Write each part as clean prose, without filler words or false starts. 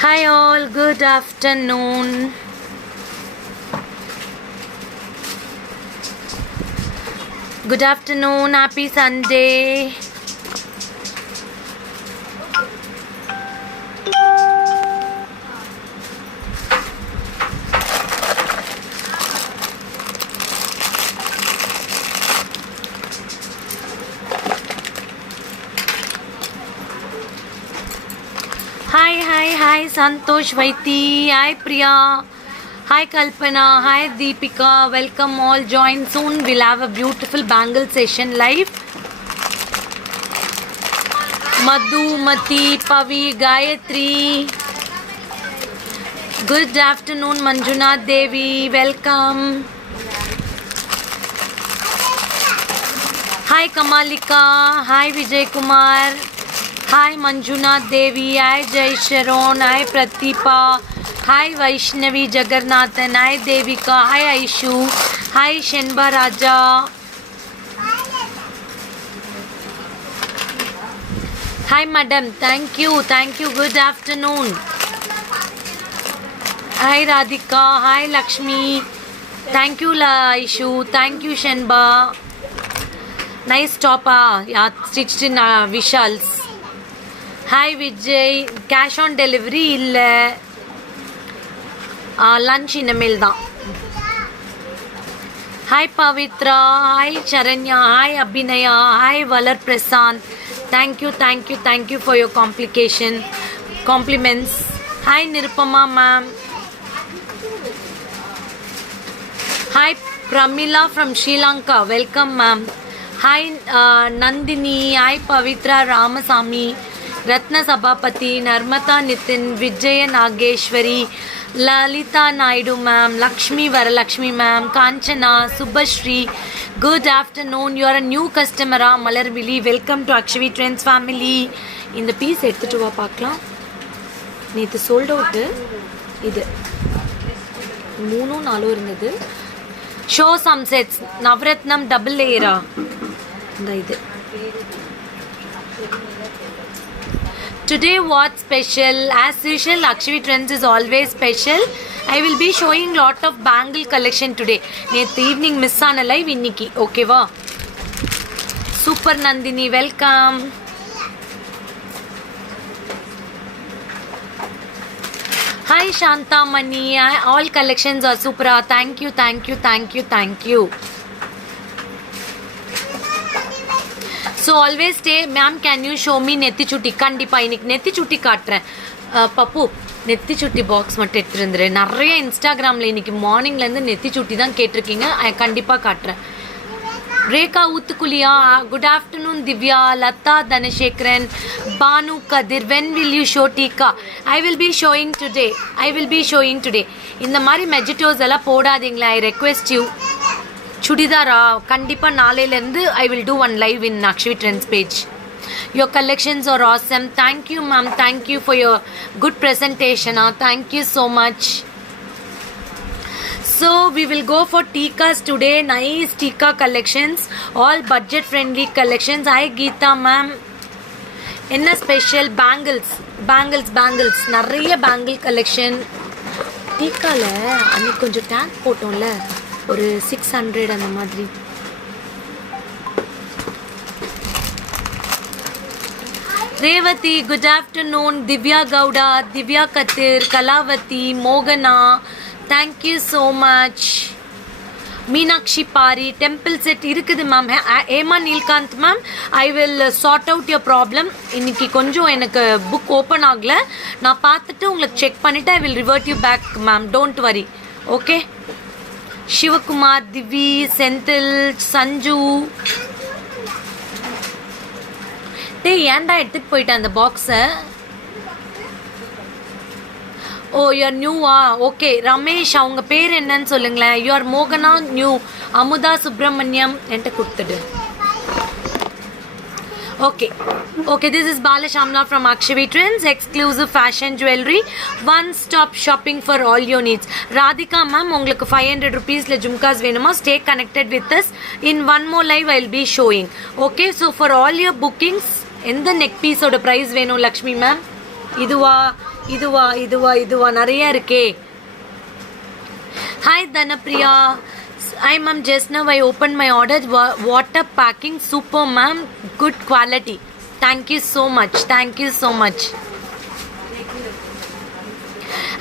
Hi all, good afternoon. Good afternoon, happy Sunday. Hi, Santosh Vaiti. Hi, Priya. Hi, Kalpana. Hi, Deepika. Welcome all. Join soon. We'll have a beautiful bangle session live. Madhu, Mati, Pavi, Gayatri. Good afternoon, Manjunath Devi. Welcome. Hi, Kamalika. Hi, Vijay Kumar. Hi Manjunath Devi, hi Jai Sharon, hi Pratipa, hi Vaishnavi Jagannathan, hi Devika, hi Aishu, hi Shenba Raja. Hi madam, thank you, good afternoon. Hi Radhika, hi Lakshmi, thank you Aishu, thank you Shenba. Nice top, yeah, stitched in Vishal's. Hi Vijay, cash on delivery illa lunch inamil da. Hi Pavitra, hi Charanya, hi Abhinaya, hi Valar Prasant. Thank you for your compliments. Hi Nirupama ma'am. Hi Pramila from Sri Lanka, welcome ma'am. Hi Nandini, hi Pavitra Ramasamy, Ratna Sabapati, Narmata Nitin, Vijaya Nageshwari, Lalita Naidu ma'am, Lakshmi Varalakshmi ma'am, Kanchana, Subhashri. Good afternoon. You are a new customer, Malarvili. Welcome to Akshavi Trends family. In the piece, எடுத்துட்டு வா பார்க்கலாம். நேத்து sold out. இது 3-4 இருந்தது. Show some sets. Navratnam double layer. இது. Today what special? As usual, Akshavi Trends is always special. I will be showing lot of bangle collection today. Next evening miss ஆன live இன்னைக்கு. Okay வா? Super Nandini, welcome. Hi Shanta Mani. All collections are super. Thank you. So always stay. Ma'am, can you show me நெத்தி சுட்டி? கண்டிப்பா இன்னைக்கு நெத்தி சுட்டி காட்டுறேன். பப்பு நெத்தி சுட்டி பாக்ஸ் மட்டும் எடுத்துருந்துரு. நிறைய இன்ஸ்டாகிராமில் இன்னைக்கு மார்னிங்லேருந்து நெத்தி சுட்டி தான் கேட்டிருக்கீங்க. கண்டிப்பாக காட்டுறேன். ரேகா ஊத்துக்குலியா, good afternoon Divya, Latha Dhanasekaran, Banu Kathir. When will you show tikka? I will be showing today. இந்த மாதிரி மெஜிட்டோஸ் எல்லாம் போடாதீங்களா? ஐ ரெக்வெஸ்ட் யூ. சுடிதாரா? கண்டிப்பாக நாளையிலேருந்து I will do one live in Akshavi Trends page. Your collections are awesome. Thank you ma'am. Thank you for your good presentation. Thank you so much. So we will go for tikas today. Nice tika collections. All budget friendly collections. Hi Geeta ma'am. என்ன special? Bangles நிறைய bangle collection. டீக்கால அன்னைக்கு கொஞ்சம் tag போட்டோம்ல, ஒரு 600 அந்த மாதிரி. Revathi, good afternoon. Divya Gowda, Divya Kathir, Kalavathi, மோகனா, thank you so much. Meenakshi Pari, temple set இருக்குது மேம். ஏமா Neelkanth ma'am, I will sort out your problem. இன்னைக்கு கொஞ்சம் எனக்கு புக் ஓப்பன் ஆகலை. நான் பார்த்துட்டு உங்களுக்கு செக் பண்ணிவிட்டு I will revert you back ma'am. Don't worry. Okay. Sivakumar, Divi, Senthil, Sanju. ஏன்டா எடுத்துட்டு போயிட்டேன் அந்த பாக்ஸை? ஓ யூஆர் நியூவா? ஓகே. ரமேஷ், அவங்க பேர் என்னன்னு சொல்லுங்களேன். யூஆர் மோகனா நியூ. அமுதா சுப்பிரமணியம் என்கிட்ட கொடுத்துடு. Okay, this is Bala Shamla from Akshavi Trends, exclusive fashion jewelry, one stop shopping for all your needs. Radhika ma'am, உங்களுக்கு 500 rupeesல ஜும்காஸ் வேணுமா? Stay connected with us. In one more live I'll be showing. Okay, so for all your bookings, எந்த நெக் பீஸோட ப்ரைஸ் வேணும் லக்ஷ்மி மேம்? இதுவா? இதுவா நிறைய இருக்கே. Hi Dhanapriya. Hi ma'am, just now I opened my order. Water packing super ma'am, good quality. Thank you so much.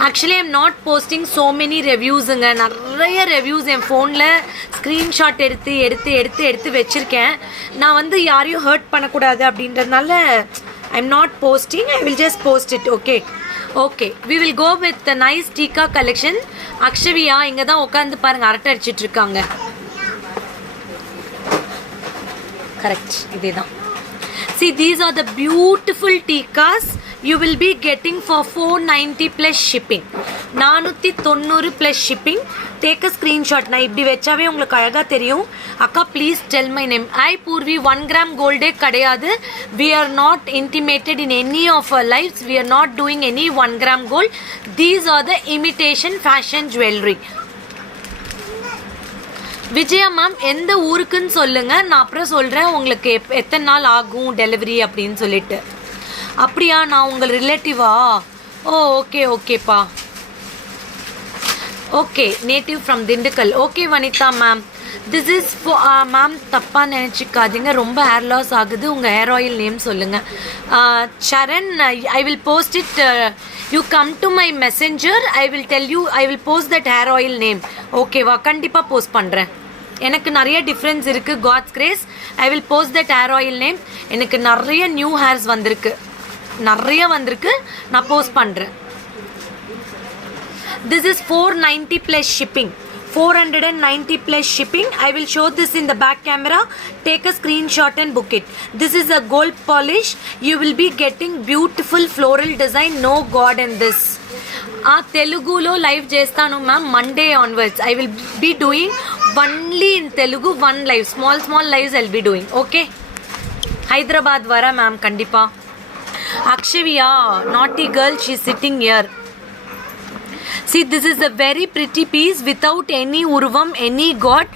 Actually I'm not posting so many reviews. நிறைய ரிவ்யூஸ் என் ஃபோனில் ஸ்க்ரீன்ஷாட் எடுத்து வச்சுருக்கேன். நான் வந்து யாரையும் ஹர்ட் பண்ணக்கூடாது அப்படின்றதுனால I'm not posting. I will just post it. Okay, we will go with the nice Tika collection. Akshaviya இங்க தான் உட்கார்ந்து பாருங்க அரட்டை அடிச்சிட்டு இருக்காங்க. கரெக்ட், இதேதான். See, these are the beautiful Tikas you will be getting for 490 plus shipping. 490 plus shipping. Take a screenshot. நான் இப்படி வெச்சாவே உங்களுக்கு அழகா தெரியும். அக்கா ப்ளீஸ் டெல் மை நேம். ஐ பூர்வி 1 gram கோல்டே கிடையாது. We are not intimated in any of our lives. We are not doing any 1 gram gold. These are the imitation fashion jewelry. Vijaya மேம் எந்த ஊருக்குன்னு சொல்லுங்க, நான் அப்புறம் சொல்கிறேன் உங்களுக்கு எத்தனை நாள் ஆகும் டெலிவரி அப்படின்னு சொல்லிட்டு. அப்படியா, நான் உங்கள் ரிலேட்டிவா? ஓகேப்பா. Native from Dindigul. ஓகே Vanitha ma'am. This is ma'am தப்பாக நினச்சிக்காதீங்க, ரொம்ப ஹேர் லாஸ் ஆகுது. உங்கள் ஹேர் ஆயில் நேம் சொல்லுங்கள். Saran, I will post it. You come to my messenger. I will tell you. I will post that hair oil name. ஓகேவா? கண்டிப்பாக post பண்ணுறேன். எனக்கு நிறைய டிஃப்ரென்ஸ் இருக்குது. God's grace. I will post that hair oil name. எனக்கு நிறைய new hairs வந்திருக்கு. நான் போஸ்ட் பண்ணுறேன். This is 490 plus shipping. 490 plus shipping. I will show this in the back camera. Take a screenshot and book it. This is a gold polish. You will be getting beautiful floral design. No god in this. Telugulo live chestanu ma'am Monday onwards. I will be doing only in Telugu one live. Small lives I'll be doing. Okay. Hyderabad vara ma'am kandipa. Akshaviya, naughty girl, she's sitting here. See, this is a very pretty piece without any urvam, any god.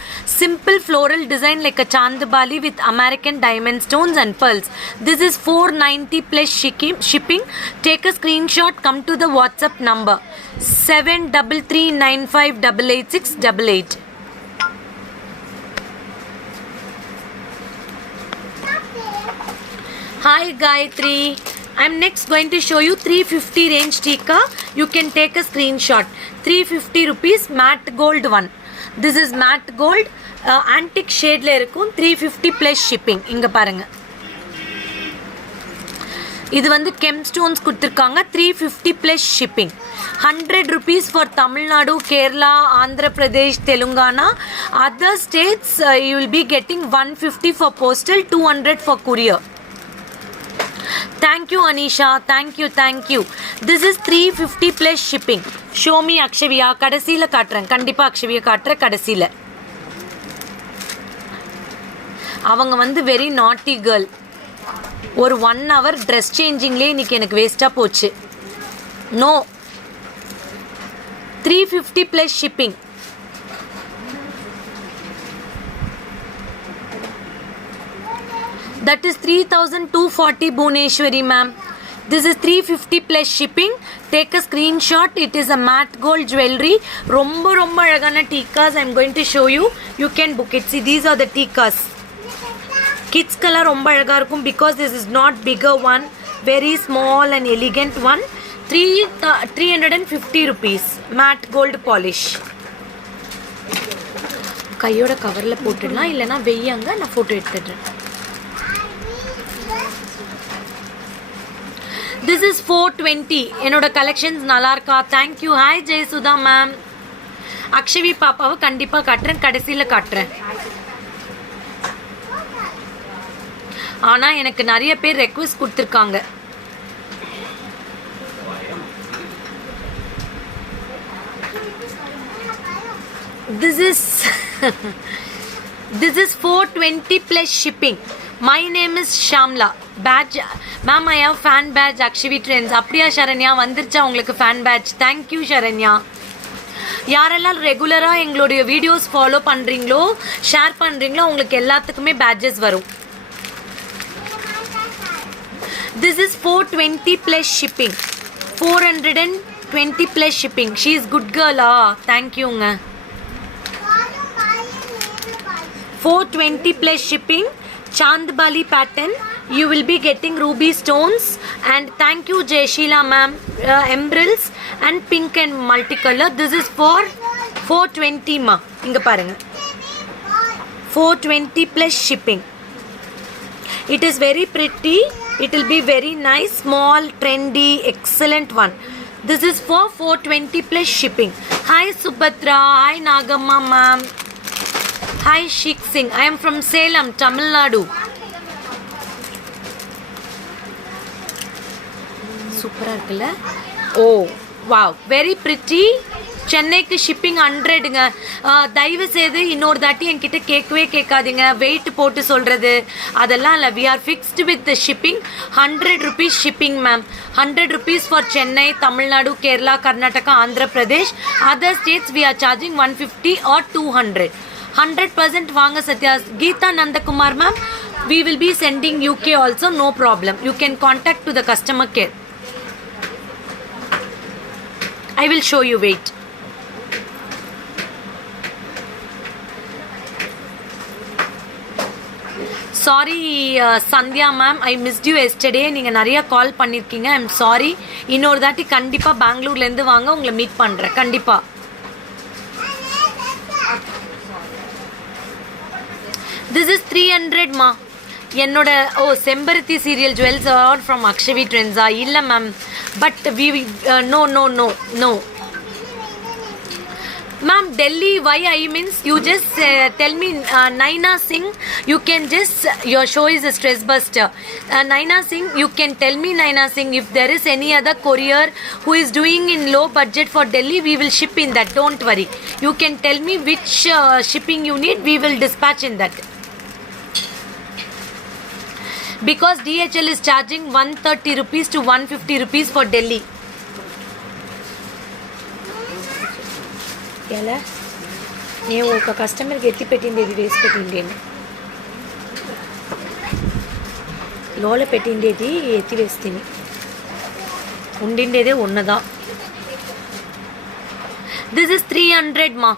Simple floral design like a chandbali with American diamond stones and pearls. This is 490 plus shipping. Take a screenshot. Come to the WhatsApp number 7339588688. Hi Gayatri. I'm next going to show you 350 range Tika. You can take a screenshot. 350 rupees matte gold one. This is matte gold. Antique shade la irukum. 350 plus shipping. Inga parunga. இது வந்து gem stones கொடுத்துருக்காங்க. 350 plus shipping. 100 rupees for Tamil Nadu, Kerala, Andhra Pradesh, Telangana. Other states you will be getting 150 for postal, 200 for courier. Thank you Anisha. Thank you. This is 350 plus shipping. Show me Akshaviya. கடைசியில் காட்டுறேன். கண்டிப்பாக அக்ஷவியை காட்டுறேன் கடைசியில். அவங்க வந்து வெரி நாட்டி கேர்ள். ஒரு 1 hour ட்ரெஸ் சேஞ்சிங்லேயே இன்னைக்கு எனக்கு வேஸ்ட்டாக போச்சு. நோ. 350 plus shipping. That is 3240 Bhuneshwari ma'am. This is 350 plus shipping. Take a screenshot. It is a matte gold jewelry. Romba அழகான Tikas I'm going to show you. You can book it. See, these are the Tikas. Kids color ரொம்ப அழகா இருக்கும் because this is not bigger one. Very small and elegant one. 350 rupees. Matte gold polish. கையோட கவரில் போட்டுடலாம், இல்லைனா வெய்யாங்க, நான் ஃபோட்டோ எடுத்துடுறேன். This is 420. என்னோட கலெக்ஷன்ஸ் நல்லா இருக்கா? தேங்க்யூ. ஹாய் ஜெயசுதா மேம். அக்ஷவி பாப்பாவை கண்டிப்பாக காட்டுறேன், கடைசியில் காட்டுறேன். ஆனால் எனக்கு நிறைய பேர் ரெக்வெஸ்ட் கொடுத்துருக்காங்க. This is 420 plus shipping. My name is Shamla. Badge ma'am, I have fan badge Akshavi Trends. அப்படியா சரண்யா? வந்துருச்சா உங்களுக்கு ஃபேன் பேட்ச்? தேங்க்யூ சரண்யா. யாரெல்லாம் ரெகுலராக எங்களுடைய வீடியோஸ் ஃபாலோ பண்ணுறீங்களோ, ஷேர் பண்ணுறீங்களோ, உங்களுக்கு எல்லாத்துக்குமே பேட்சஸ் வரும். This is 420 plus shipping. 420 plus shipping. She is good girl. Thank you. 420 plus shipping. Chandbali pattern. You will be getting ruby stones. And thank you Jayshila ma'am. Emeralds and pink and multicolor. This is for 420 ma. Inga parunga. 420 plus shipping. It is very pretty. It will be very nice, small, trendy, excellent one. This is for 420 plus shipping. Hi Subhadra. Hi Nagamma ma'am. Hi Sheikh Singh. I am from Salem, Tamil Nadu. Super இருக்குல்ல? Oh, wow. Very pretty. சென்னைக்கு ஷிப்பிங் 100ங்க. தயவு செய்து இன்னொரு தாட்டி என்கிட்ட கேட்கவே கேட்காதீங்க, வெயிட் போட்டு சொல்கிறது அதெல்லாம் இல்லை. We are fixed with the shipping. 100 rupees shipping ma'am. 100 rupees for Chennai, Tamil Nadu, Kerala, Karnataka, Andhra Pradesh. Other states we are charging 150 or 200. 100% வாங்க Sathya. Geetha Nandakumar ma'am, we will be sending UK also, no problem. You can contact to the customer care. I will show you. Wait. Sorry Sandhya ma'am, I missed you yesterday. நீங்கள் நிறையா கால் பண்ணியிருக்கீங்க. I am sorry. இன்னொரு தாட்டி கண்டிப்பாக பெங்களூர்லேருந்து வாங்க, உங்களை மீட் பண்ணுறேன் கண்டிப்பாக. திஸ் இஸ் 300 மா. என்னோட Sembaruthi serial jewels are from Akshavi ட்ரெண்ட்ஸா? இல்லை ma'am, but we no no no no ma'am. Delhi, why I means you just tell me Naina Singh. You can just your show is a stress buster. Naina Singh, you can tell me Naina Singh if there is any other courier who is doing in low budget for Delhi, we will ship in that. Don't worry. You can tell me which shipping you need. We will dispatch in that. Because DHL is charging 130 rupees to 150 rupees for Delhi. ఎలా నేను ఒక కస్టమర్కి ఎత్తి పెట్టిండేది వేసి పెట్టిండేది, లోల పెట్టిండేది ఎత్తి వేస్తుంది, ఉండిండేదే ఉన్నదా. దిస్ ఇస్ 300 మా.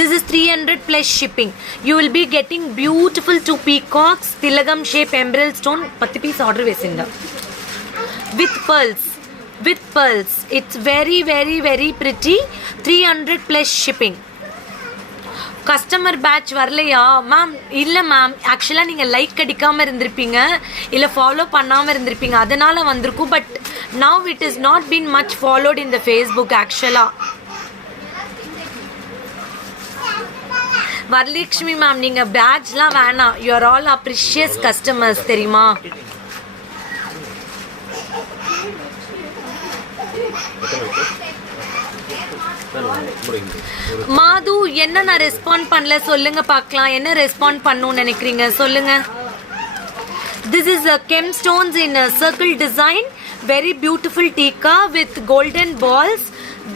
This is 300 plus shipping. You will be getting beautiful 2 peacocks, tilagam shape emerald stone, 10 piece order vesinda. With pearls. With pearls. It's very very very pretty. 300 plus shipping. Customer பேட்ச் வரலையா ma'am? இல்லை ma'am, ஆக்சுவலாக நீங்கள் லைக் அடிக்காமல் இருந்திருப்பீங்க, இல்லை ஃபாலோ பண்ணாமல் இருந்திருப்பீங்க, அதனால் வந்திருக்கும். But now it is not been much followed இன் த ஃபேஸ்புக் ஆக்சுவலாக. வரலட்சுமி மேம், நீங்கள் பேட்ச்லாம் வேணாம். யூ ஆர் ஆல் அப்ரிஷியஸ் கஸ்டமர்ஸ் தெரியுமா? மாது, என்ன நான் ரெஸ்பாண்ட் பண்ணல சொல்லுங்க பார்க்கலாம். என்ன ரெஸ்பாண்ட் பண்ணணும்னு நினைக்கிறீங்க சொல்லுங்க. This is gem stones in circle design, very beautiful tikka with golden balls.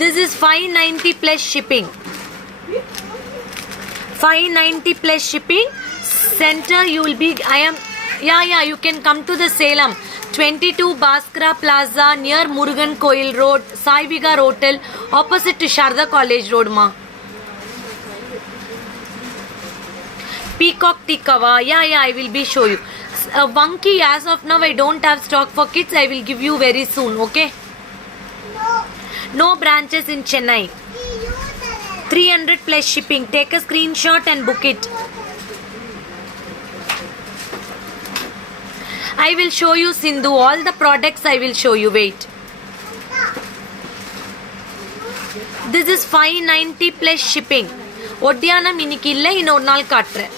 This is 590 plus shipping. 590 plus shipping. Center you will be, I am, yeah, you can come to the Salem. 22 Bhaskara Plaza near Murugan Koil Road, Sai Vigar Hotel, opposite to Sharda College Road ma. Peacock Tikava, yeah, I will be show you. Wonky, as of now I don't have stock for kids. I will give you very soon, okay? No branches in Chennai. 300 plus shipping. Take a screenshot and book it. I will show you Sindhu. All the products I will show you. Wait. This is 590 plus shipping. ஒட்டியானம் இன்னைக்கு இல்லை, இன்னொரு நாள் காட்டுறேன்.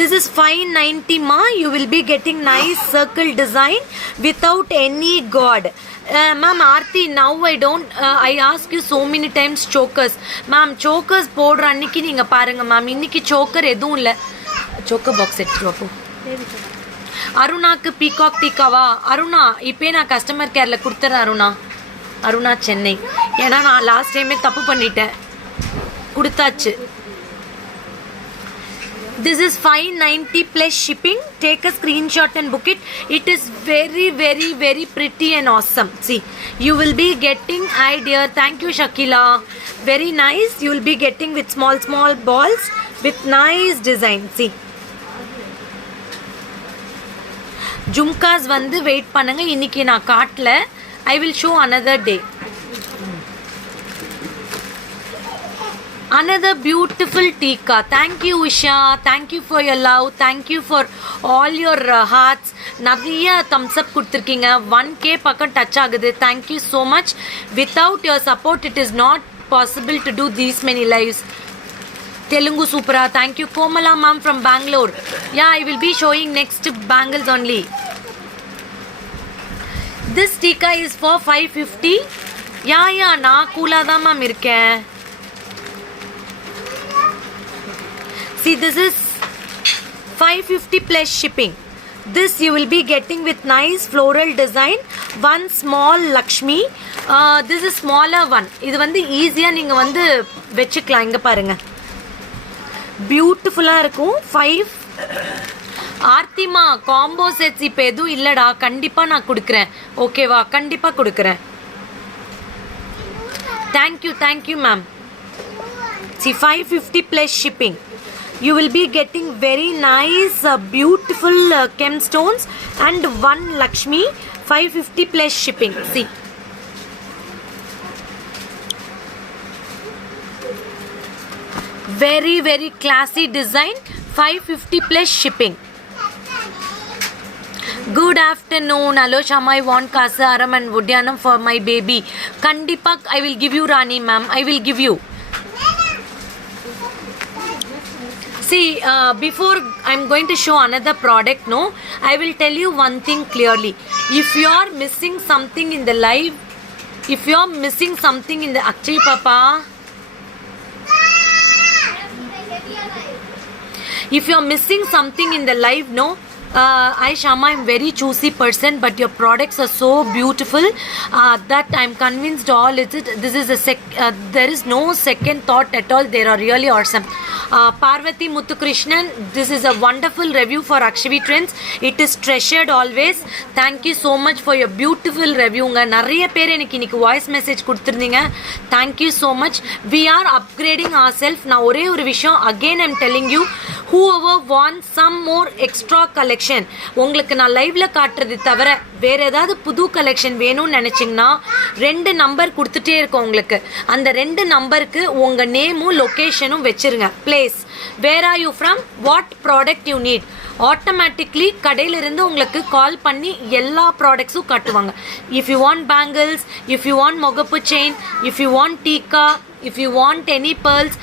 This is 590 ma. You will be getting nice circle design without any god. Ma'am Aarti, now I don't I ask you so many times chokers. Ma'am chokers போடுற அன்னைக்கு நீங்க பாருங்க மேம். இன்னைக்கு சோக்கர் எதுவும் இல்லை. சோக்கர் பாக்ஸ் எடுத்துட்டு வாப்போ. அருணாக்கு பீகாக் டீக்காவா? அருணா இப்போயே நான் கஸ்டமர் கேரில் கொடுத்துறேன். அருணா சென்னை. ஏன்னா நான் லாஸ்ட் டைமே தப்பு பண்ணிட்டேன், கொடுத்தாச்சு. This is 590 plus shipping. Take a screenshot and book it. It is very, very, very pretty and awesome. See, you will be getting, hi dear, thank you Shakila. Very nice. You will be getting with small, small balls with nice design. See. Jumkas வந்து wait பண்ணுங்க, இன்னைக்கு நான் காட்டல. I will show another day. Another beautiful tika. Thank you Usha. Thank you for your love. Thank you for all your hearts. நிறைய thumbs up கொடுத்திருக்கீங்க. 1k பக்கம் டச் ஆகுது. Thank you so much. Without your support it is not possible to do these many lives. Telugu supera. Thank you Komala ma'am from Bangalore. Yeah, I will be showing next bangles only. This tika is for 550. Yeah, நான் கூலா தான் மேம் இருக்கேன். See, this is 550 plus shipping. This you will be getting with nice floral design. One small Lakshmi. This is smaller one. இது வந்து ஈஸியா நீங்க வந்து வெச்சுக்கலாம். இங்க பாருங்க, பியூட்டிஃபுல்லா இருக்கும். 5 ஆர்த்திமா காம்போ செட்ஸ் இப்ப எதுவும் இல்லடா, கண்டிப்பா நான் கொடுக்குறேன். ஓகேவா, கண்டிப்பா கொடுக்குறேன். Thank you ma'am. See, 550 plus shipping. You will be getting very nice beautiful gemstones and one Lakshmi. 550 plus shipping. See, very, very classy design. 550 plus shipping. Good afternoon. Hello Shama, I want Kasa Aram and Vudyanam for my baby. Kandipa I will give you, Rani ma'am. I will give you. See, before I'm going to show another product, no, I will tell you one thing clearly. If you are missing something in the live, if you are missing something in the actually papa, if you are missing something in the live, no, I Shama, I'm very choosy person, but your products are so beautiful that I'm convinced all it. This is there is no second thought at all. They are really awesome. Parvati Muthukrishnan, this is a wonderful review for Akshavi Trends. It is treasured always. Thank you so much for your beautiful review. நிறைய பேர் எனக்கு இன்னைக்கு voice message கொடுத்திருந்தீங்க. Thank you so much. We are upgrading ourselves. நான் ஒரே ஒரு விஷயம் again I'm telling you, whoever wants some more extra collection, உங்களுக்கு நான் லைவ்ல காட்டுறது தவிர வேற ஏதாவது புது கலெக்ஷன் வேணும்னு நினைச்சீங்கன்னா 2 நம்பர் கொடுத்துட்டே இருக்கோம் உங்களுக்கு. அந்த 2 நம்பருக்கு உங்க நேமும் லொகேஷனும் வெச்சிருங்க. Place, where are you from, what product you need, automatically கடையிலிருந்து உங்களுக்கு கால் பண்ணி எல்லா ப்ராடக்ட்ஸும் காட்டுவாங்க. If you want bangles, if you want மொகப்பு chain, if you want tikka, if you want any pearls,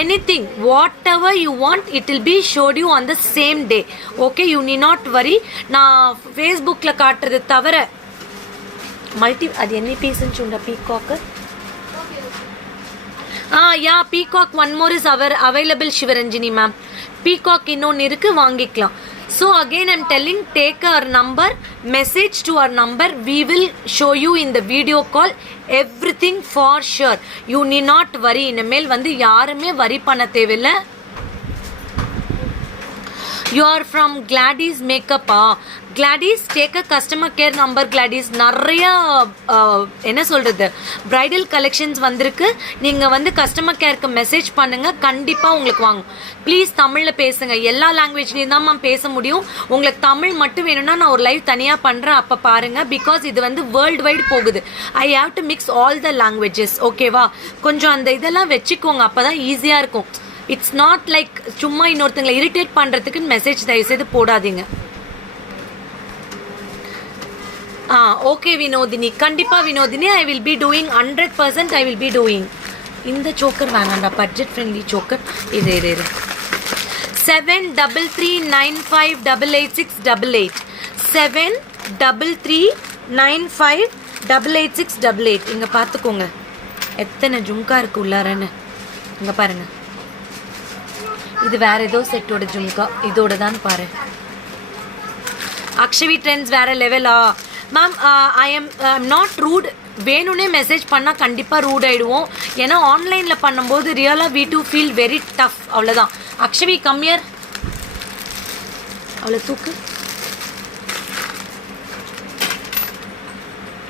anything, whatever you want, it will be showed you on the same day. Okay, you need not worry. நான் ஃபேஸ்புக்கில் காட்டுறது தவிர மல்டி அது என்ன பீஸ்ன்னு சொன்ன பீகாக்கு. யா peacock one more is available Sivaranjini ma'am. Peacock இன்னொன்று இருக்கு, வாங்கிக்கலாம். So again I'm telling, take our number, message to our number, we will show you in the video call everything for sure. You need not worry. இனிமேல் வந்து யாருமே வரி பண்ண தேவையில்லை. You are from Gladys Makeup. Gladys, take a customer care number. Gladys, நிறைய என்ன சொல்றது bridal collections வந்திருக்கு. நீங்கள் வந்து கஸ்டமர் கேருக்கு மெசேஜ் பண்ணுங்க, கண்டிப்பாக உங்களுக்கு வாங்கும். ப்ளீஸ் தமிழில் பேசுங்க. எல்லா லாங்குவேஜ்லேயும் தான் மேம் பேச முடியும். உங்களுக்கு தமிழ் மட்டும் வேணும்னா நான் ஒரு லைவ் தனியாக பண்ணுறேன், அப்போ பாருங்கள். பிகாஸ் இது வந்து வேர்ல்டு வைடு போகுது. I have to mix all the languages. ஓகேவா, கொஞ்சம் அந்த இதெல்லாம் வச்சுக்கோங்க, அப்போ தான் ஈஸியாக இருக்கும். இட்ஸ் நாட் லைக் சும்மா இன்னொருத்தங்களை இரிட்டேட் பண்ணுறதுக்கு மெசேஜ் தயவுசெய்து போடாதீங்க. ஓகே வினோதினி, கண்டிப்பாக வினோதினி, ஐ will be doing 100%. I will be doing. இந்த சோக்கர் வேணாண்டா, பட்ஜெட் ஃப்ரெண்ட்லி சோக்கர். இது 7339588688 7339588688. இங்கே பார்த்துக்கோங்க எத்தனை ஜும்கா இருக்கு உள்ளாரன்னு. இங்கே பாருங்க, இது வேற ஏதோ செட்டோட ஜும்கா, இதோட தான் பாரு. அக்ஷவி ட்ரெண்ட்ஸ் வேற லெவலா ma'am? I am not rude. வேணும்னே மெசேஜ் பண்ணால் கண்டிப்பாக ரூட் ஆகிடுவோம். ஏன்னா ஆன்லைனில் பண்ணும்போது ரியலாக we to feel very tough, அவ்வளோதான். அக்ஷவி கம்மியர் அவளை தூக்கு.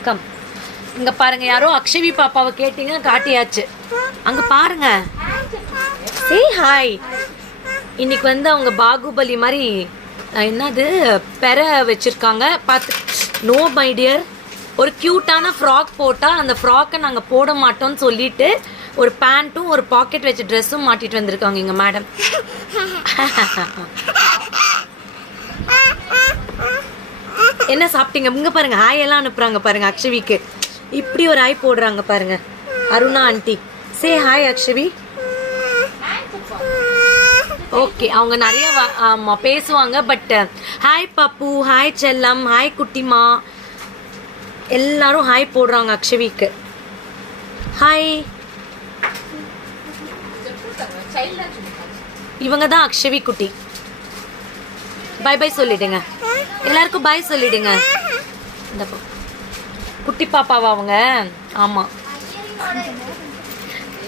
கம். இங்க பாருங்க, யாரோ அக்ஷவி பாப்பாவை கேட்டீங்க, காட்டியாச்சு. அங்க பாருங்க, சே ஹாய். இன்னைக்கு வந்து அவங்க பாகுபலி மாதிரி என்னது பெற வச்சிருக்காங்க பார்த்து. நோ மை டியர், ஒரு க்யூட்டான ஃப்ராக் போட்டால் அந்த ஃப்ராக்கை நாங்கள் போட மாட்டோம்னு சொல்லிட்டு ஒரு பேண்ட்டும் ஒரு பாக்கெட் வச்ச ட்ரெஸ்ஸும் மாட்டிட்டு வந்திருக்காங்க எங்கள் மேடம். என்ன சாப்பிட்டீங்க? இங்கே பாருங்க, ஹாய் எல்லாம் அனுப்புறாங்க பாருங்க அக்ஷவிக்கு. இப்படி ஒரு ஹாய் போடுறாங்க பாருங்க Aruna aunty. Say hi Akshavi. ஓகே, அவங்க நிறைய பேசுவாங்க. பட் ஹாய் பப்பு, ஹாய் செல்லம், ஹாய் குட்டிமா, எல்லாரும் ஹாய் போடுறாங்க அக்ஷவிக்கு. ஹாய். இவங்க தான் அக்ஷவி குட்டி. பை பை சொல்லிடுங்க எல்லாருக்கும், பாய் சொல்லிடுங்க. இந்த குட்டி பாப்பாவா அவங்க? ஆமாம்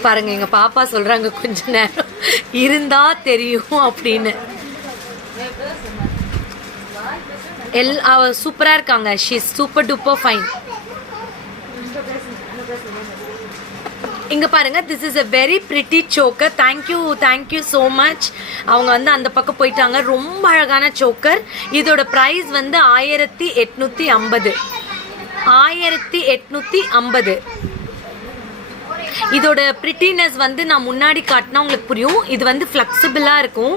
பாருங்க, எங்க பாப்பா சொல்றாங்க கொஞ்ச நேரம் இருந்தா தெரியும் அப்படின்னு. அவ சூப்பரா இருக்காங்க. She is super duper fine. இங்க பாருங்க, this is a very pretty choker. Thank you so much. அவங்க வந்து அந்த பக்கம் போயிட்டாங்க. ரொம்ப அழகான சோக்கர். இதோட பிரைஸ் வந்து 1850. 1850. இதோட பிரிட்டினஸ் வந்து நான் முன்னாடி காட்டினா உங்களுக்கு புரியும். இது வந்து ஃப்ளெக்சிபிளாக இருக்கும்.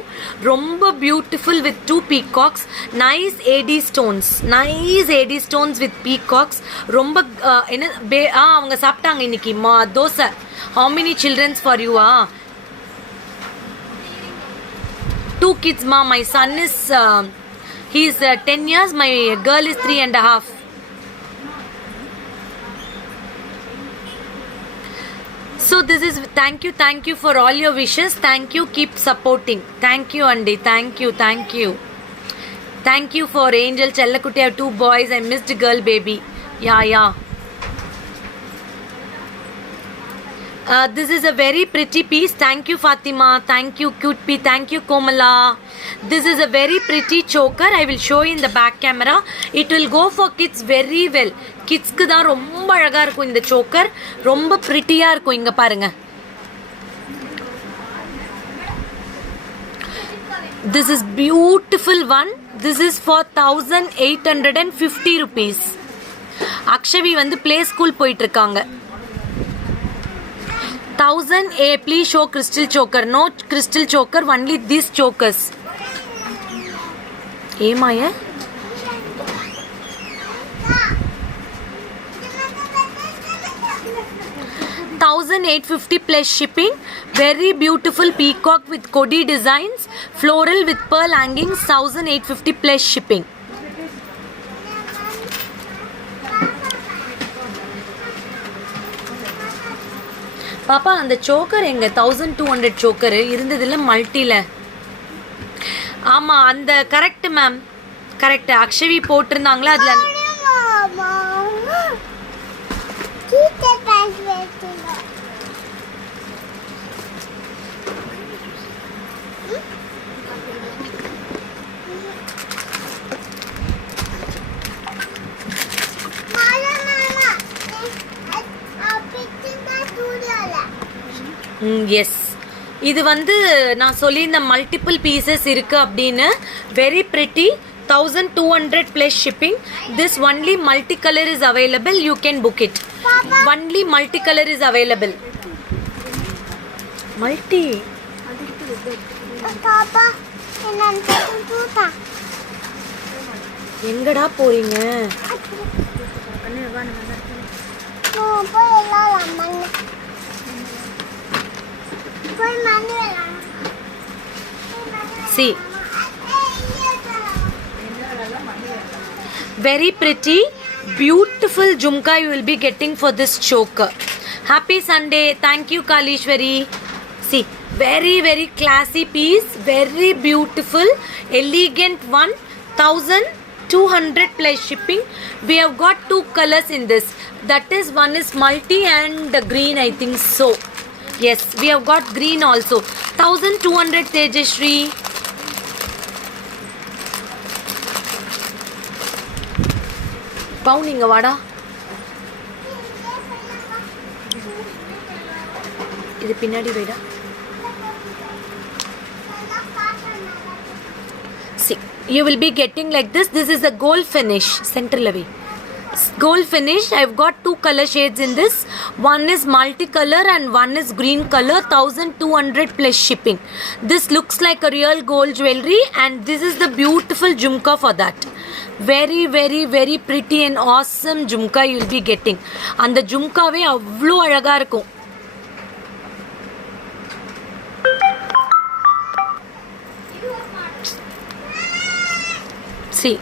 ரொம்ப beautiful with 2 peacocks. Nice AD stones with peacocks. ரொம்ப என்ன அவங்க சாப்பிட்டாங்க இன்னைக்கு dosa. How many children for you? 2 kids ma. My son is he is 10 years. My girl is 3.5. So this is thank you for all your wishes. Thank you, keep supporting. Thank you Andy, thank you for Angel Chellakutti. I have 2 boys. I missed girl baby. Yeah. This is a very pretty piece. Thank you Fatima, thank you cute pea, thank you Komala. This is a very pretty choker. I will show you in the back camera. It will go for kids very well. கிட்ஸ்க்கு தான் ரொம்ப அழகா இருக்கும் இந்த சோக்கர். ரொம்ப பிரிட்டியா இருக்கும். இங்க பாருங்க, this is beautiful one. This is for 1850 rupees. அக்ஷவி வந்து பிளே ஸ்கூல் போயிட்டு இருக்காங்க. 1000 please show crystal choker. No crystal choker, only these chokers. ஏமாய 1850 plus shipping. Very beautiful peacock with Kodi designs, floral with pearl hangings. 1850 plus shipping. பாப்பா அந்த சோக்கர் எங்க? 1200 சோக்கர் இருந்ததுல மல்டில. ஆமா அந்த கரெக்ட் மேம், கரெக்ட். அக்ஷவி போட்டிருந்தாங்களா அதுல. எஸ், இது வந்து நான் சொல்லி இந்த மல்டிபிள் பீசஸ் இருக்கு அப்படின்னு. Very pretty. 1200 plus shipping. This only multicolor is available. You can book it. Only multicolor is available. Multi. Papa, எங்கடா போறீங்க? See, very pretty, beautiful jhumka you will be getting for this choker. Happy Sunday. Thank you Kalishwari. See, very very classy piece, very beautiful, elegant one. 1200 plus shipping. We have got 2 colors in this. That is, one is multi and green, I think so. Yes, we have got green also. 1200 Tejashri. பவுன் இங்க வாடா. இது பின்னாடி வைடா. See, you will be getting like this. This is a gold finish. Center level. Gold finish. I've got 2 color shades in this. One is multicolor and one is green color. 1200 plus shipping. This looks like a real gold jewelry and this is the beautiful jhumka for that. Very very very pretty and awesome jhumka you will be getting. And the jhumka ve avlo alaga irukum. See.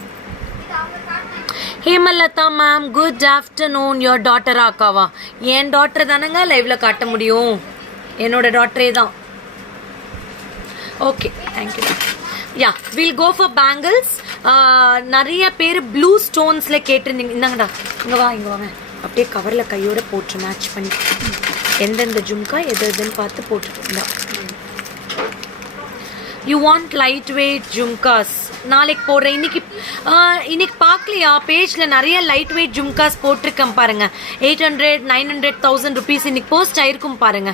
Hemalatha ma'am good afternoon. Your டாட்டரா அக்காவா? என் டாட்டர் தானங்க லைவ்ல காட்ட முடியும். என்னோட டாட்டரே தான். Okay thank you. Yeah will go for bangles. நிறைய பேர் ப்ளூ ஸ்டோன்ஸில் கேட்டிருந்தீங்க. இந்தாங்கடா இங்கே வாங்க அப்படியே கவரில் கையோட போட்டு மேட்ச் பண்ணி எந்தெந்த ஜும்கா எது எதுன்னு பார்த்து போட்டுருந்தா. You want light weight jhumkas நாளைக்கு போடுறேன். இன்னைக்கு பார்க்கலையா பேஜில் நிறைய லைட் வெயிட் ஜும்காஸ் போட்டிருக்கேன் பாருங்க. 800 900 1000 rupees இன்னைக்கு போஸ்ட் ஆயிருக்கும் பாருங்க.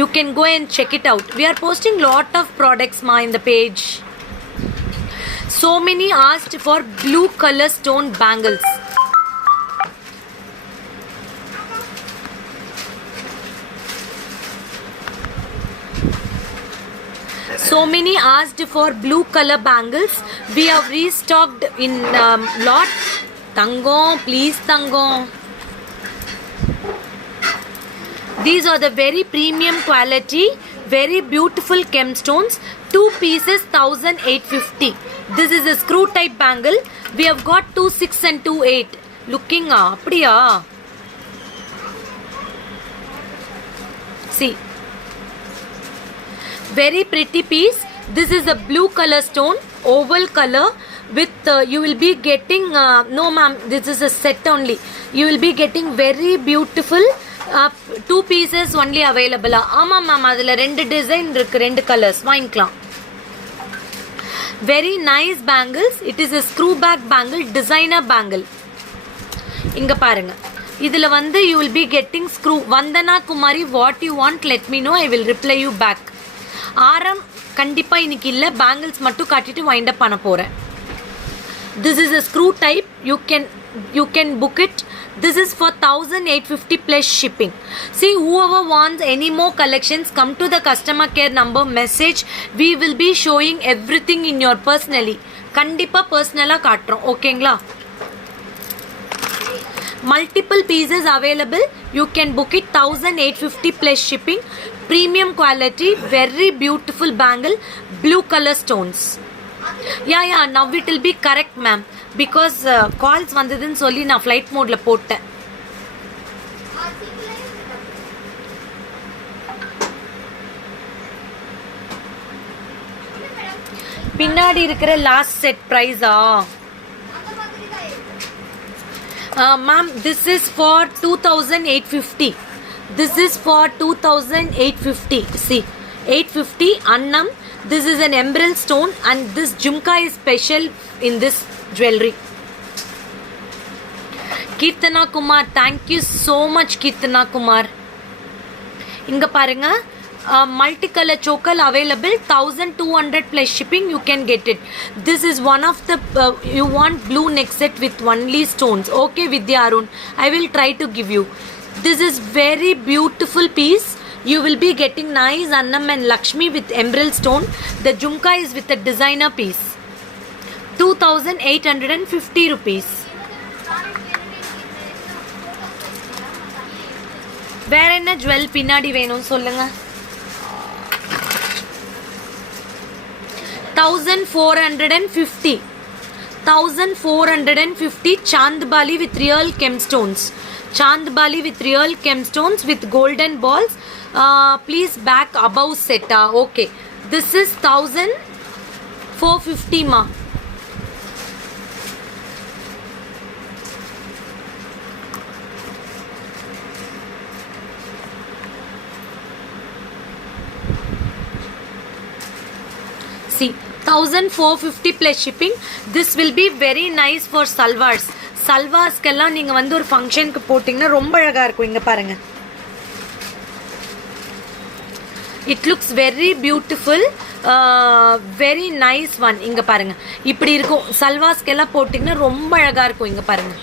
You can go and check it out. We are posting lot of products மா இந்த page. So many asked for blue color stone bangles. So many asked for blue color bangles. We have restocked in lot. Tangom, please Tangom. These are the very premium quality, very beautiful gemstones. 2 pieces 1850. This is a screw type bangle. We have got 26 and 28. Looking அப்படியா? See. Very pretty piece. This is a blue color stone, oval color with you will be getting no ma'am, this is a set only. You will be getting very beautiful 2 pieces only available. ஆமா ma'am, அதுல ரெண்டு டிசைன் இருக்கு, ரெண்டு கலர்ஸ் வாங்கிக்கலாம். Very nice bangles. It is a screw back bangle, designer bangle. இங்க பாருங்க, இதுல வந்து you will be getting screw. Vandana Kumari, what you want let me know, I will reply you back. ஆரம் கண்டிப்பா இன்னைக்கு இல்ல, பேங்கிள்ஸ் மட்டும் காட்டிட்டு வைண்ட் அப் பண்ண போறேன். This is a screw type. You can book it. This is for 1850 plus shipping. See, whoever wants any more collections, come to the customer care number, message. We will be showing everything in your personally. கண்டிப்பா பர்சனலா காட்டுறோம், ஓகேங்களா? Multiple pieces available. You can book it 1850 plus shipping. Premium quality, very beautiful bangle, blue color stones. Yeah, now it will be correct ma'am, because calls வந்ததுன்னு சொல்லி நான் flight mode ல போட்டேன். பின்னாடி இருக்கிற லாஸ்ட் செட் பிரைஸா? ma'am, this is for 2850. This is for 2850. See, 850 annam. This is an emerald stone and this jhumka is special in this jewelry. Kirtana Kumar, thank you so much Kirtana Kumar. Inga parunga, multicolor choker available, 1200 plus shipping. You can get it. This is one of the you want blue neck set with only stones. Okay Vidya Arun, I will try to give you. This is very beautiful piece. You will be getting nice Annam and Lakshmi with emerald stone. The jhumka is with a designer piece. 2850 rupees. வேற என்ன ஜுவல் பின்னாடி வேணும் சொல்லுங்க? 1450. 1450 Chandbali with real gemstones. Chandbali with real gemstones with golden balls. Please back above set. Okay, this is 1450 ma. See, 1450 plus shipping. This will be very nice for salwars. சல்வாஸ்க்கெல்லாம் நீங்கள் வந்து ஒரு ஃபங்க்ஷனுக்கு போட்டிங்கன்னா ரொம்ப அழகாக இருக்கும். இங்கே பாருங்கள், it looks very beautiful, very nice one. இங்கே பாருங்கள், இப்படி இருக்கும். சல்வாஸ்க்கெல்லாம் போட்டிங்கன்னா ரொம்ப அழகாக இருக்கும். இங்கே பாருங்கள்,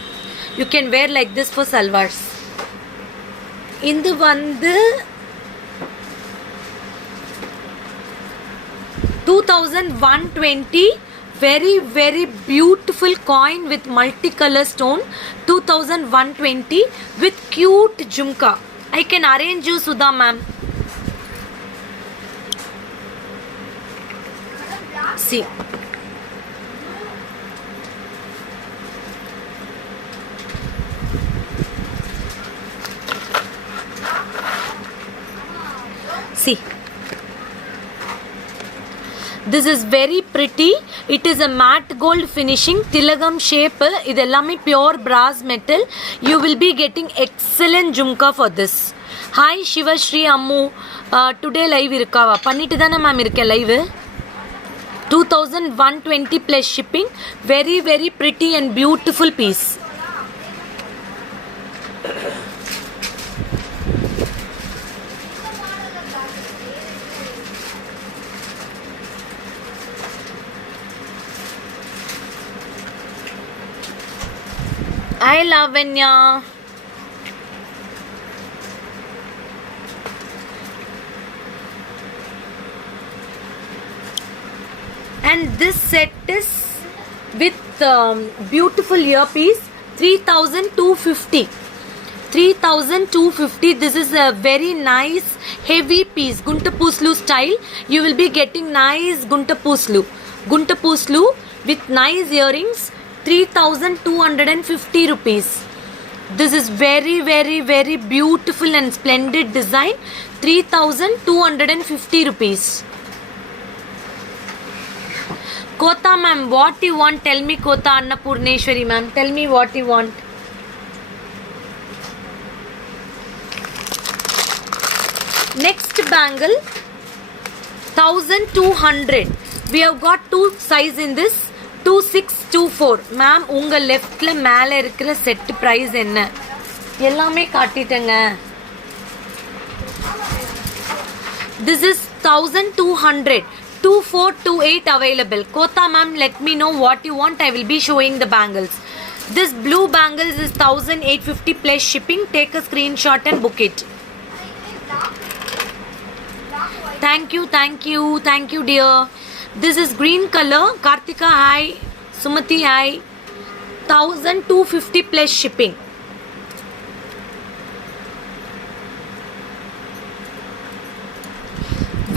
you can wear like this for salwars. இது வந்து 2120, very very beautiful coin with multicolor stone. 2120 with cute jhumka. I can arrange you, Sudha ma'am. See, see, this is very pretty. It is a matte gold finishing, tilagam shape. This is pure brass metal. You will be getting excellent jhumka for this. Hi Shivashri Ammu, today live irukava pannittu dana ma'am irukken live. 2120 plus shipping, very very pretty and beautiful piece. I love Lavanya. And this set is with beautiful earpiece, 3250. 3250. This is a very nice heavy piece, Gunta Puslu style. You will be getting nice Gunta Puslu with nice earrings. 3250 rupees. This is very very very beautiful and splendid design. 3250 rupees. Kota ma'am, what you want? Tell me, Kota Annapurneshwari ma'am. Tell me what you want. Next bangle, 1200. We have got two size in this. 2624. ma'am உங்க லெஃப்ட்ல மேல இருக்கிற set price என்ன? எல்லாமே காட்டிட்டேங்க. This is 1200. 2428 available. Kota ma'am, let me know what you want. I will be showing the bangles. This blue bangles is 1850 plus shipping. Take a screenshot and book it. Thank you dear. This is green color. Kartika, hi. Sumati, hi. 1250 plus shipping.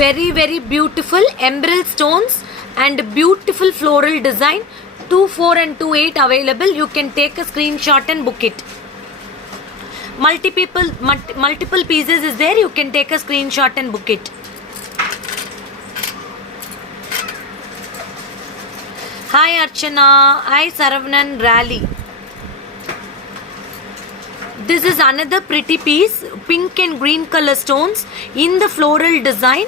Very very beautiful emerald stones and beautiful floral design. 24 and 28 available. You can take a screenshot and book it. Multiple pieces is there. You can take a screenshot and book it. Hi Archana. Hi Saravanan Rally. This is another pretty piece, pink and green color stones in the floral design.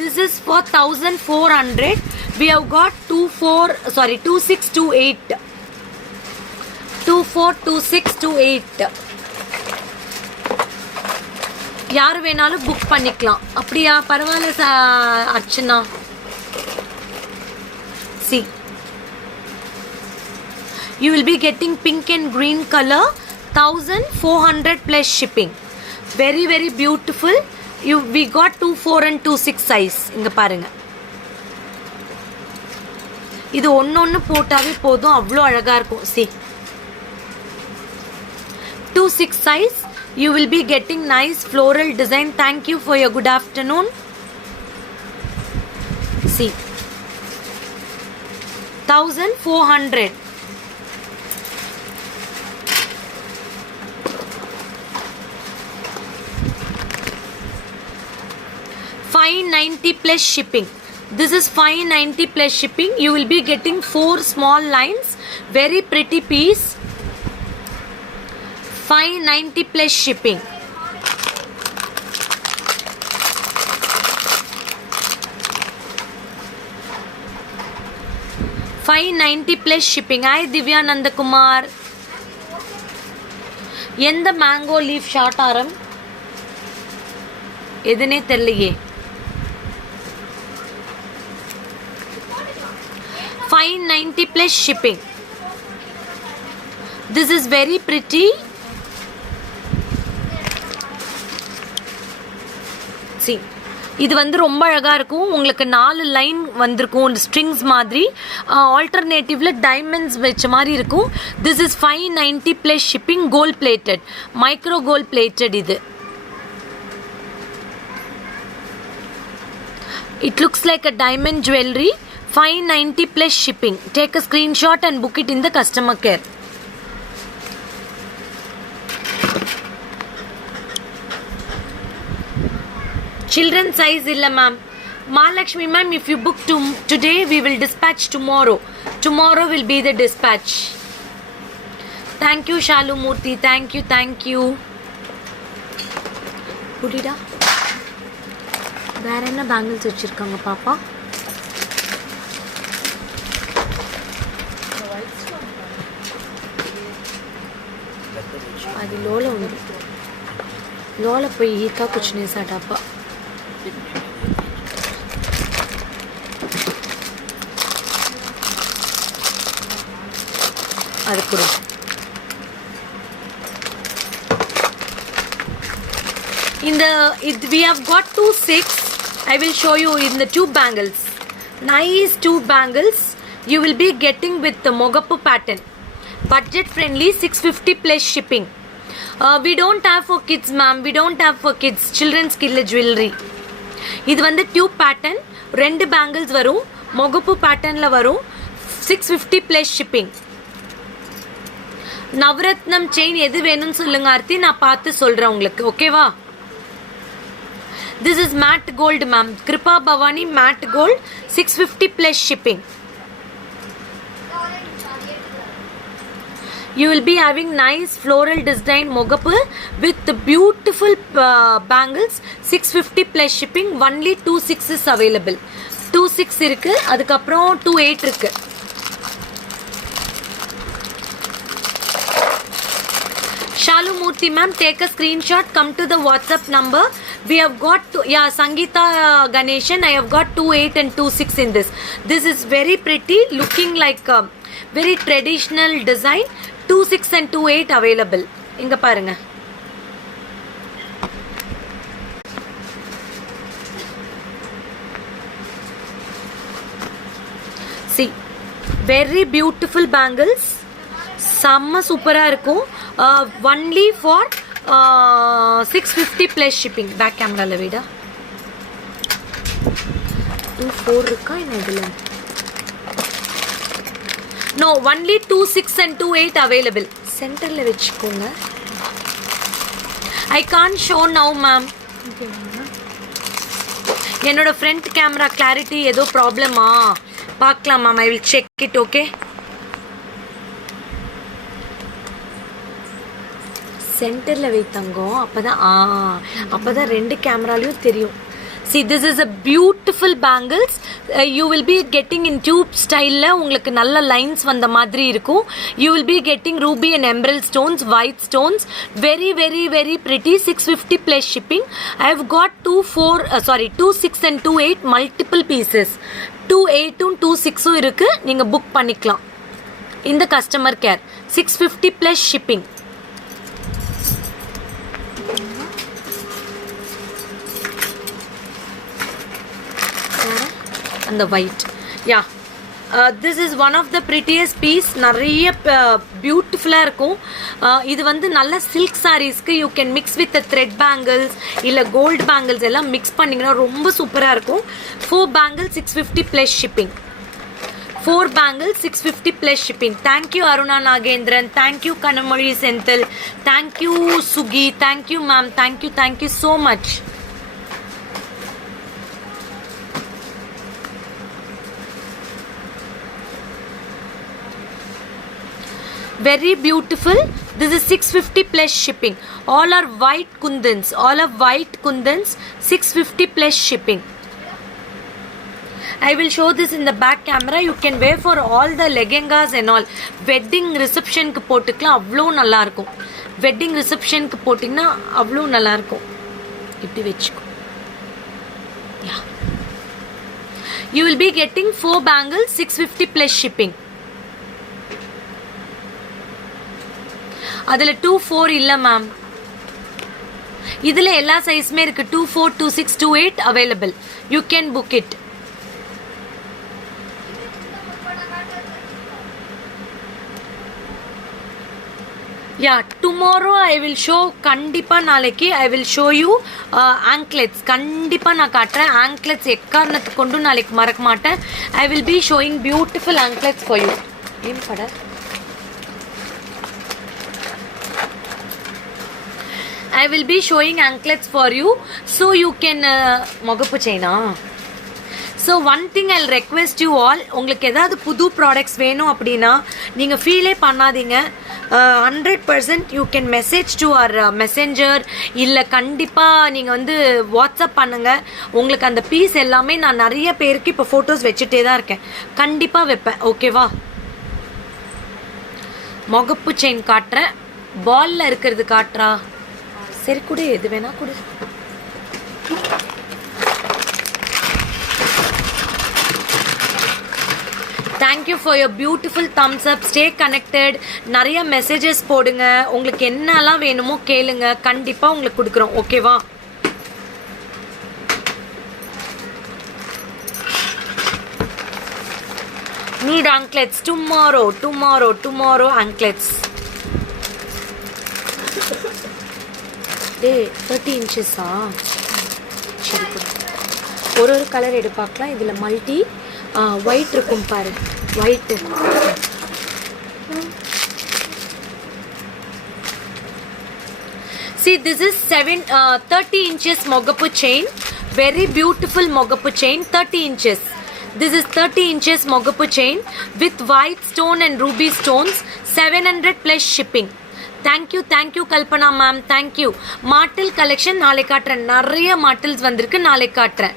This is for 1400. We have got 2628. 242628. யார் வேணாலும் புக் பண்ணிக்கலாம். அப்படியா? பரவாயில்ல Archana. See, you will be getting pink and green color. 1400 plus shipping. Very very beautiful. We got 24 and 26 size. இங்க பாருங்க, இது ஒன்னொன்னு போட்டாவே போதும், அவ்வளோ அழகா இருக்கும். See, 26 size. You will be getting nice floral design. Thank you for your good afternoon. See, 1400. $590 plus shipping. This is $590 plus shipping. You will be getting 4 small lines. Very pretty piece. $590 plus shipping. $590 plus shipping. Hi Divya Nandakumar. எந்த mango leaf short ஆரம் எதுனே தெரியலையே. 590 plus shipping. This is very pretty. See, இது வந்து ரொம்ப அழகா இருக்கும். உங்களுக்கு 4 லைன் வந்திருக்கும் ஸ்ட்ரிங்ஸ் மாதிரி. ஆல்டர்னேட்டிவ்ல டைமண்ட்ஸ் வச்ச மாதிரி இருக்கும். This is 590 plus shipping, gold plated, micro gold plated. இது it looks like a diamond jewelry. 590 plus shipping. Take a screenshot and book it in the customer care. Children size illa ma'am. Mahalakshmi ma'am, if you book today, we will dispatch tomorrow. Tomorrow will be the dispatch. Thank you Shalu Murthy. Thank you. Pudida. வேற என்ன பேங்கிள்ஸ் வச்சிருக்காங்க பாப்பா? అది లోలో ఉంది. లోలో పోయి ఈకా కుछ नहीं सा डब्बा. అది కూడా we have got 2 6. I will show you in the 2 bangles. Nice 2 bangles you will be getting with the Mogapu pattern. Budget friendly, 650 plus shipping. We don't have for kids ma'am. We don't have for kids. Children's killer jewelry. இது வந்து tube pattern. 2 பேங்கிள்ஸ் வரும். மொகப்பு பேட்டர்னில் வரும். 650 plus shipping. நவரத்னம் செயின் எது வேணும்னு சொல்லுங்க ஆர்த்தி, நான் பார்த்து சொல்கிறேன் உங்களுக்கு. ஓகேவா? This is matte gold ma'am. Kripa Bhavani matte gold, 650 plus shipping. You will be having nice floral design mogapu with the beautiful bangles. 650 plus shipping. Only 26 is available. 26 இருக்கு, அதுக்கப்புறம் 28 இருக்கு. Shalu Murthy ma'am, take a screenshot, come to the WhatsApp number. We have got Sangeeta Ganeshan, I have got 28 and 26 in this. This is very pretty, looking like a very traditional design. 26 and 28 available. இங்க பாருங்க. See, very beautiful bangles. செம்ம சூப்பராக இருக்கும். Only for 650 plus shipping. Back கேமராவில் விட 4 இருக்கா என்ன இதில்? No, only 26 and 28 available. சென்டரில் வச்சுக்கோங்க. I can show now ma'am. என்னோட ஃப்ரண்ட் கேமரா கிளாரிட்டி ஏதோ ப்ராப்ளமா பார்க்கலாம் ma'am. I will check it. Okay, சென்டரில் வைத்தங்கோ, அப்போதான் 2 கேமராலையும் தெரியும். See, this is a beautiful bangles. You will be getting in tube style. உங்களுக்கு நல்ல லைன்ஸ் வந்த மாதிரி இருக்கும். You will be getting ruby and emerald stones, white stones. Very very very pretty. 650 plus shipping. I have got 26 and 28 multiple pieces. 28 உம் 26 உம் இருக்கு. நீங்க புக் பண்ணிக்கலாம். இந்த customer care. 650 plus shipping. and the white. Yeah, this is one of the prettiest piece. நிறைய பியூட்டிஃபுல்லாக இருக்கும். இது வந்து நல்ல சில்க் சாரீஸ்க்கு you can mix with thread bangles இல்லை கோல்டு பேங்கிள்ஸ் எல்லாம் மிக்ஸ் பண்ணிங்கன்னா ரொம்ப சூப்பராக இருக்கும். 4 bangles 650 plus shipping. 4 bangles 650 plus shipping. Thank you Aruna Nagendran, thank you Kanimozhi Senthil, thank you Suki, thank you ma'am, thank you so much. Very beautiful. This is 650 plus shipping. All are white kundans. 650 plus shipping. I will show this in the back camera. You can wear for all the lehengas and all. Wedding reception ku போட்டுக்கலாம். அவ்வளோ நல்லா இருக்கும். வெட்டிங் ரிசப்ஷனுக்கு போட்டிங்கன்னா அவ்வளோ நல்லாயிருக்கும். இப்படி வச்சுக்கோ. Yeah, you will be getting 4 bangles 650 + shipping. அதில் 2, 4 இல்லை மேம். இதில் எல்லா சைஸுமே இருக்கு. 2, 4, 2, 6, 2, 8 available. You can book it. Yeah, tomorrow I will show. கண்டிப்பாக நாளைக்கு I will show you anklets. கண்டிப்பாக நான் காட்டுறேன். ஆங்க்லெட்ஸ் எக்காரணத்தை கொண்டும் நாளைக்கு மறக்க மாட்டேன். ஐ will be showing beautiful anklets for you. ஏன் பட I will be showing anklets for you, so you can mogapu chaina. So one thing I'll request you all, உங்களுக்கு ஏதாவது புது ப்ராடக்ட்ஸ் வேணும் அப்படின்னா நீங்கள் ஃபீலே பண்ணாதீங்க. 100% you can message to our messenger. இல்லை கண்டிப்பாக நீங்கள் வந்து வாட்ஸ்அப் பண்ணுங்கள். உங்களுக்கு அந்த பீஸ் எல்லாமே நான் நிறைய பேருக்கு இப்போ ஃபோட்டோஸ் வச்சுட்டே தான் இருக்கேன். கண்டிப்பாக வைப்பேன். ஓகேவா? முகப்பு செயின் காட்டுறேன். பாலில் இருக்கிறது காட்டுறா. சரி கொடு, எது வேணா கொடு. Thank you for your beautiful thumbs up. Stay connected. நிறைய மெசேஜஸ் போடுங்க. உங்களுக்கு என்னெல்லாம் வேணுமோ கேளுங்க. கண்டிப்பாக உங்களுக்கு கொடுக்குறோம். ஓகேவா? Need anklets tomorrow anklets. டே 30 inches-ஆ? சரி, ஒரு கலர் எடு பார்க்கலாம். இதில் மல்டி ஒயிட் இருக்கும் பாரு. White see this is 30 inches mogapu chain. Very beautiful mogapu chain. 30 inches. This is 30 inches mogapu chain with white stone and ruby stones. 700 + shipping. Thank you Kalpana ma'am. Thank you. மாட்டில் கலெக்ஷன் நாளை காட்டுறேன். நிறைய மாட்டில்ஸ் வந்திருக்கு. நாளை காட்டுறேன்.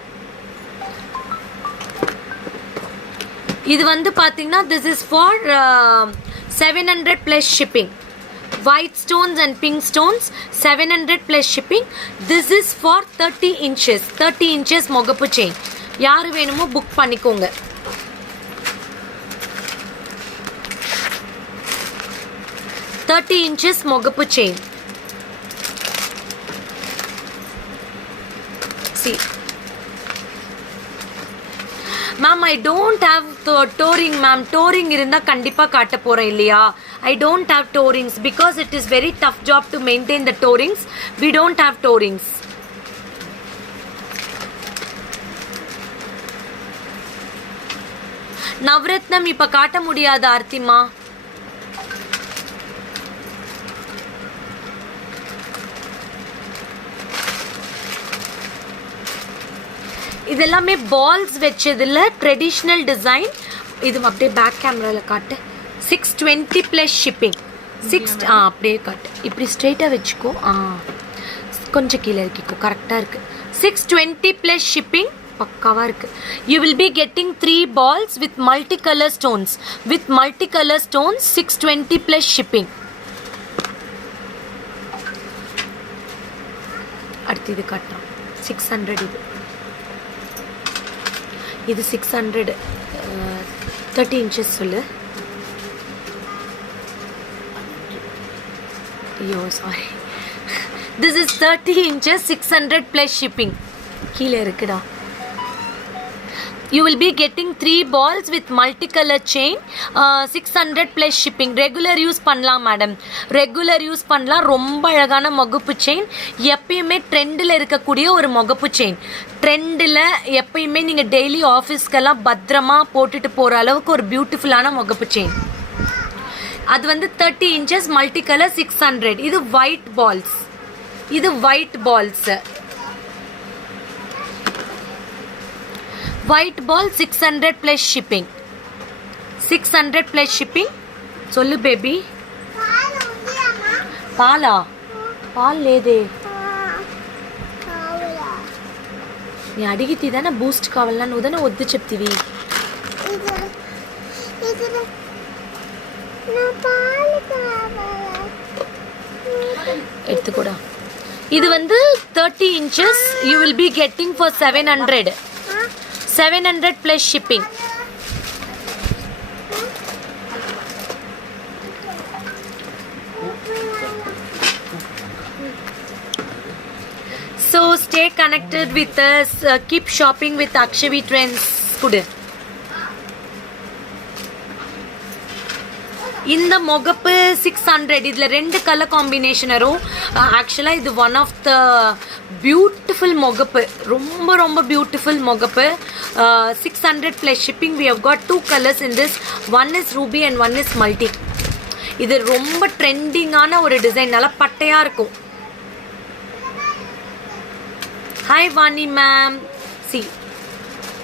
இது வந்து பார்த்தீங்கன்னா this is for 700 + shipping. White stones and pink stones 700 + shipping. This is for 30 inches. 30 inches mogapu chain. யாரு வேணுமோ புக் பண்ணிக்கோங்க. $30 inches mogapu chain. See, ma'am, I don't have touring, ma'am. Touring irundha kandipa kaata poren illaya. I don't have tourings because it is very tough job to maintain the tourings. We don't have tourings. நவரத்னம் இப்ப காட்ட முடியாது ஆர்த்திமா. இதெல்லாமே பால்ஸ் வச்சதில் traditional design. இது அப்படியே பேக் கேமராவில் காட்டு. 620 + shipping. அப்படியே காட்டு. இப்படி ஸ்ட்ரெயிட்டாக வச்சுக்கோ. கொஞ்சம் கீழே இருக்கிக்கோ. கரெக்டாக இருக்குது. 620 + shipping. பக்காவாக இருக்குது. You will be getting 3 balls with multicolor stones. 620 + shipping. அடுத்து இது காட்டுறோம். 600. இது 600. 30 inches சொல்லு. ஐயோ சாரி. This is 30 inches 600 + shipping. கீழே இருக்குடா. You will be getting 3 balls with multicolor chain. 600 + shipping. Regular use பண்ணலாம் மேடம். ரெகுலர் யூஸ் பண்ணலாம். ரொம்ப அழகான முகப்பு செயின். எப்பயுமே ட்ரெண்டில் இருக்கக்கூடிய ஒரு முகப்பு செயின். ட்ரெண்டில் எப்பயுமே நீங்கள் டெய்லி ஆஃபீஸ்க்கெல்லாம் பத்திரமா போட்டுட்டு போகிற அளவுக்கு ஒரு பியூட்டிஃபுல்லான முகப்பு செயின். அது வந்து 30 inches multicolor 600. இது ஒயிட் பால்ஸ். இது white balls. white ball 600 + shipping. 600 + shipping. சொல்லு பேபி. పాలా? పాలు లేదే. నీ అడిగితే ఏదైనా బూస్ట్ కావాలన్నా నువ్వు ఏదైనా వద్దు చెప్తివి. எடுத்துக்கூடா. இது வந்து 30 inches. You will be getting for 700. 700 plus shipping. So stay connected with us. Keep shopping with Akshavi Trends. Kudu. இந்த முகப்பு 600. இதில் 2 கலர் காம்பினேஷன் வரும். ஆக்சுவலாக இது ஒன் ஆஃப் த பியூட்டிஃபுல் முகப்பு, ரொம்ப ரொம்ப பியூட்டிஃபுல் முகப்பு. 600 plus shipping. We have got 2 colours in this. One is ruby and one is multi. இது ரொம்ப ட்ரெண்டிங்கான ஒரு டிசைன், நல்லா பட்டையாக இருக்கும். Hi Vani ma'am. சி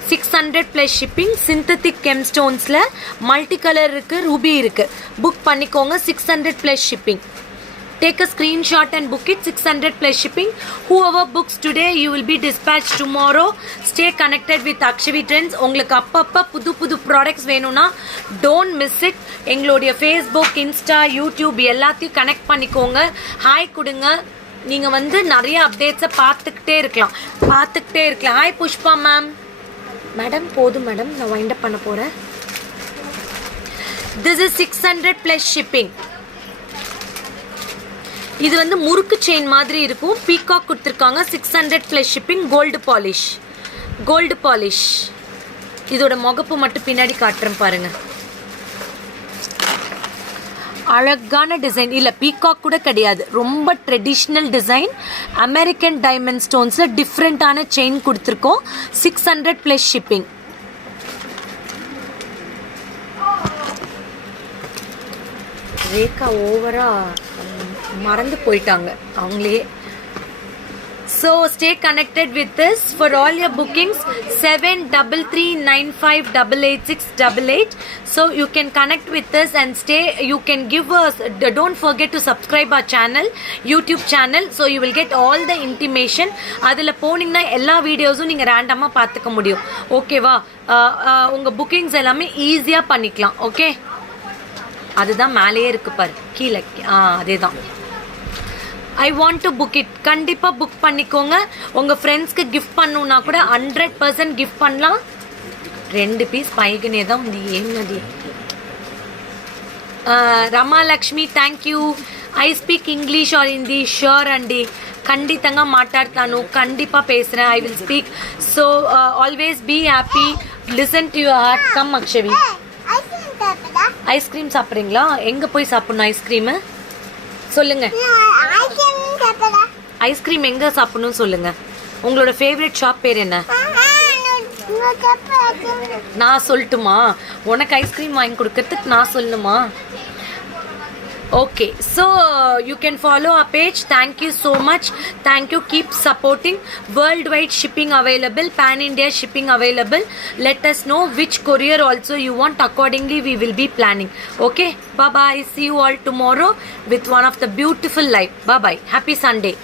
600 ப்ளஸ் ஷிப்பிங். சிந்தட்டிக் கெம்ஸ்டோன்ஸில் மல்டி கலர் இருக்குது, ரூபி இருக்குது. புக் பண்ணிக்கோங்க. 600 plus shipping. Take a screenshot and book it. 600 plus shipping. Whoever books today you will be dispatch tomorrow. Stay connected with Akshavi trends. உங்களுக்கு அப்பப்போ புது புது ப்ராடக்ட்ஸ் வேணும்னா டோன்ட் மிஸ் இட். எங்களுடைய ஃபேஸ்புக், இன்ஸ்டா, யூடியூப் எல்லாத்தையும் கனெக்ட் பண்ணிக்கோங்க. ஹாய் கொடுங்க. நீங்கள் வந்து நிறைய அப்டேட்ஸை பார்த்துக்கிட்டே இருக்கலாம். ஹாய் புஷ்பா மேம். மேடம் போதும் மேடம், நான் வைண்ட் அப் பண்ண போகிறேன். This is 600 plus shipping. இது வந்து முறுக்கு செயின் மாதிரி இருக்கும். பீகாக் கொடுத்துருக்காங்க. 600 ப்ளஸ் ஷிப்பிங். Gold polish. இதோட முகப்பு மட்டும் பின்னாடி காட்டுறேன் பாருங்க. அழகான டிசைன். இல்லை பீகாக் கூட கிடையாது, ரொம்ப ட்ரெடிஷ்னல் டிசைன். அமெரிக்கன் டைமண்ட் ஸ்டோன்ஸில் டிஃப்ரெண்ட்டான செயின் கொடுத்துருக்கோம். 600 ப்ளஸ் ஷிப்பிங். ரேகா ஓவராக மறந்து போயிட்டாங்க அவங்களே. So stay connected with us for all your bookings. 7339588688. So you can connect with us and stay. You can give us. Don't forget to subscribe our channel, YouTube channel. So you will get all the intimation. அதில் போனீங்கன்னா எல்லா வீடியோஸும் நீங்கள் ரேண்டமாக பார்த்துக்க முடியும். ஓகேவா? உங்கள் புக்கிங்ஸ் எல்லாமே ஈஸியாக பண்ணிக்கலாம். ஓகே, அதுதான் மேலேயே இருக்கு பாரு, கீழே. அதே தான். I want to book it. கண்டிப்பாக புக் பண்ணிக்கோங்க. உங்கள் ஃப்ரெண்ட்ஸ்க்கு கிஃப்ட் பண்ணணுன்னா கூட 100% கிஃப்ட் பண்ணலாம். 2 పీస్ పైగానే தான் ఉంది. ఏమది Ramalakshmi, thank you. I speak English or Hindi. Sure అండి, ఖండితంగా మాట్లాడతాను, కండిపా పేసుறேன். I will speak. So always be happy, listen to your heart. Come Akshavi. Ice cream சாப்பிட்றீங்களா? எங்கே போய் சாப்பிட்ணும் ஐஸ்கிரீமு சொல்லுங்க. ஐஸ்கிரீம் எங்க சாப்பிடணும் சொல்லுங்க. உங்களோட ஃபேவரட் ஷாப் பேர் என்ன? நான் சொல்லட்டுமா? உனக்கு ஐஸ்கிரீம் வாங்கி கொடுக்கறதுக்கு நான் சொல்லணுமா? Okay, so you can follow our page. Thank you so much. Thank you. Keep supporting. Worldwide shipping available, pan India shipping available. Let us know which courier also you want. Accordingly we will be planning. Okay, bye bye. See you all tomorrow with one of the beautiful live. Bye bye. Happy Sunday.